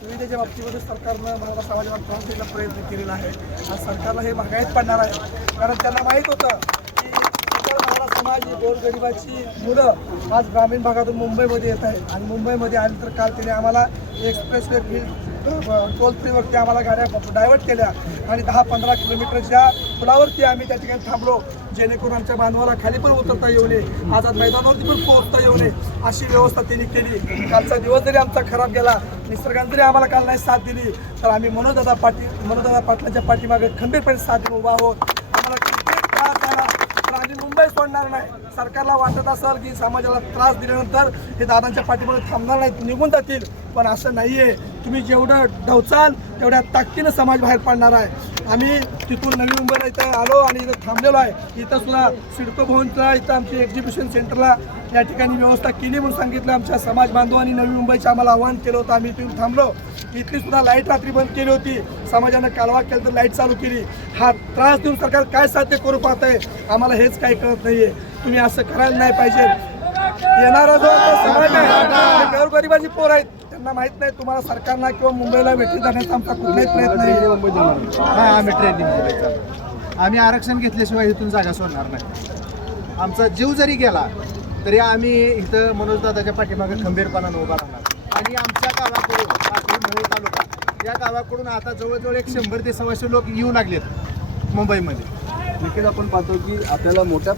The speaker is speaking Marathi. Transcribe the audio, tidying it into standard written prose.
सुविधेच्या बाबतीमध्ये सरकारनं मराठा समाजाला त्रास देण्याचा प्रयत्न केलेला आहे. आज सरकारला हे महागाईत पडणार आहे, कारण त्यांना माहीत होतं की मराठा समाज ही गोरगरिबाची मुलं आज ग्रामीण भागातून मुंबईमध्ये येत आहेत आणि मुंबईमध्ये आली तर काल त्याने आम्हाला एक्सप्रेसवे टोल फ्रीवरती आम्हाला गाड्या डायव्हर्ट केल्या आणि 10-15 किलोमीटरच्या पुलावरती आम्ही त्या ठिकाणी थांबलो, जेणेकरून आमच्या बांधवाला खाली पण उतरता येऊ नये, आझाद मैदानावरती पण पोहोचता येऊ नये अशी व्यवस्था त्यांनी केली. कालचा दिवस जरी आमचा खराब गेला, निसर्गाने जरी आम्हाला काल नाही साथ दिली, तर आम्ही मनोजदादा पाटलांच्या पाठीमागे खंबीरपणे साथ देऊन उभा आहोत. आम्हाला किती त्रास झाला तर आम्ही मुंबई सोडणार नाही. सरकारला वाटत असेल की समाजाला त्रास दिल्यानंतर हे दादांच्या पाठीमागे थांबणार नाहीत, निघून जातील, पण असं नाही आहे. तुम्ही जेवढं ढवचाल तेवढ्या ताकदीनं समाज बाहेर पडणार आहे. आम्ही तिथून नवी मुंबईला इथं आलो आणि इथं थांबलेलो आहे. इथं सुद्धा सिडको भवनचा इथं आमची एक्झिबिशन सेंटरला या ठिकाणी व्यवस्था केली म्हणून सांगितलं. आमच्या समाज बांधवांनी नवी मुंबईचं आम्हाला आवाहन केलं होतं, आम्ही इथून थांबलो. इथली सुद्धा लाईट रात्री बंद केली होती, समाजानं कालवा केला तर लाईट चालू केली. हा त्रास देऊन सरकार काय साध्य करू पाहत आहे आम्हाला हेच काही कळत नाही आहे. तुम्ही असं करायला नाही पाहिजे. येणारा जो समाज आहे गोरगरिबाची पोर आहेत, त्यांना माहित नाही तुम्हाला सरकारला किंवा मुंबईला भेटी देण्याचा आमचा कुठलाही प्रयत्न नाही. आम्ही ट्रेनिंग आम्ही आरक्षण घेतल्याशिवाय इथून जागा सोडणार नाही. आमचा जीव जरी गेला तरी आम्ही इथं मनोजदादाच्या पाठीमागे खंबीरपणानं उभा राहणार. आणि आमच्या गावाकडून मोहोळ तालुका या गावाकडून आता जवळजवळ 100 ते 125 लोक येऊ लागलेत मुंबईमध्ये. नक्कीच आपण पाहतो की आपल्याला मोठ्या